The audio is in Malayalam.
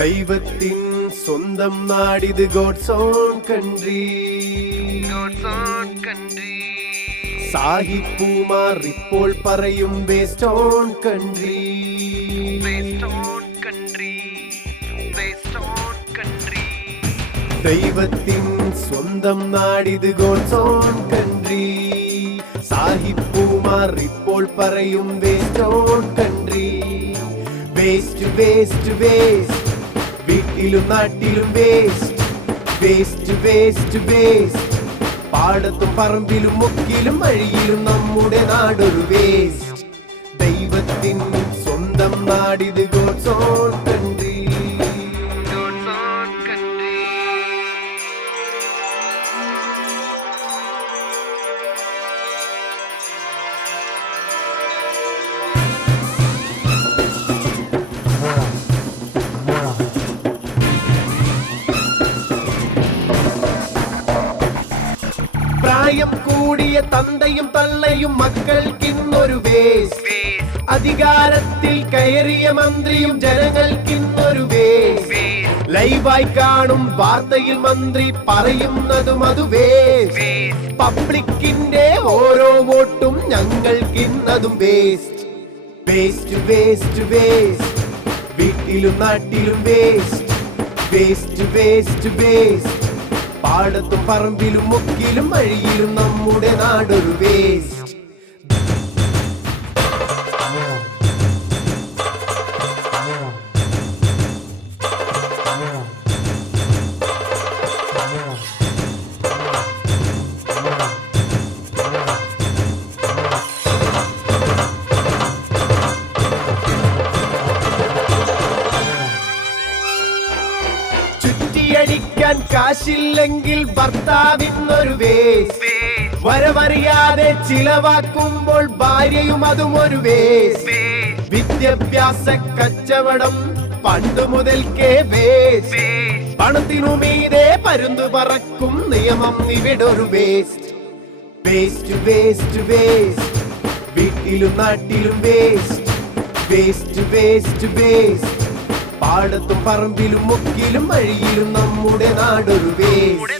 ദൈവത്തിൻ സ്വന്തം നാടിത് ഗോഡ്സ് ഓൺ കൺട്രി. സാഹിബുമാർ ഇപ്പോൾ പറയും വേസ്റ്റ് ഓൺ കൺട്രി. ദൈവത്തിൻ സ്വന്തം നാടിത് ഗോഡ്സ് ഓൺ കൺട്രി. സാഹിബുമാർ ഇപ്പോൾ പറയും waste own country. Waste waste waste, വീട്ടിലും നാട്ടിലും വേസ്റ്റ്. വേസ്റ്റ് വേസ്റ്റ് വേസ്റ്റ്, പാടത്തും പറമ്പിലും മുക്കിലും വഴിയിലും നമ്മുടെ നാടൊരു വേസ്റ്റ്. ദൈവത്തിൻ സ്വന്തം നാടിത് ഗോഡ്സ് ഓൺ കൺട്രി. പ്രായം കൂടിയ തന്തയും തള്ളയും മക്കൾക്കിന്നൊരു വേസ്റ്റ്. അധികാരത്തിൽ കയറിയ മന്ത്രിയും ജനങ്ങൾക്കിന്നൊരു വേസ്റ്റ്. ലൈവായി കാണും വാർത്തയിൽ മന്ത്രി പറയുന്നതും അത് വേസ്റ്റ്. പബ്ലിക്കിന്റെ ഓരോ വോട്ടും ഞങ്ങൾക്കിന്നതും വേസ്റ്റ്. വേസ്റ്റ് വേസ്റ്റ് വേസ്റ്റ്, വീട്ടിലും നാട്ടിലും വേസ്റ്റ്. വേസ്റ്റ് വേസ്റ്റ് വേസ്റ്റ്, പാടത്തും പറമ്പിലും മുക്കിലും വഴിയിലും നമ്മുടെ നാടൊരു വേസ്റ്റ്. ചുറ്റിയടിക്കാൻ കാശില്ലെങ്കിൽ ഭർത്താവിന്നൊരു വേസ്റ്റ്. വരവറിയാതെ ചിലവാക്കുമ്പോൾ ഭാര്യയും അതും ഒരു വേസ്റ്റ്. വിദ്യാഭ്യാസ കച്ചവടം പണ്ട് മുതൽക്കേ വേസ്റ്റ്. പണത്തിനു മീതെ പരുന്തു പറക്കും നിയമം ഇവിടൊരു വേസ്റ്റ്. വേസ്റ്റ് വേസ്റ്റ് വേസ്റ്റ്, വീട്ടിലും നാട്ടിലും വേസ്റ്റ്. വേസ്റ്റ് വേസ്റ്റ് വേസ്റ്റ്, പാടത്തും പറമ്പിലും മുക്കിലും വഴിയിലും നമ്മുടെ നാടൊരു വേസ്റ്റ്.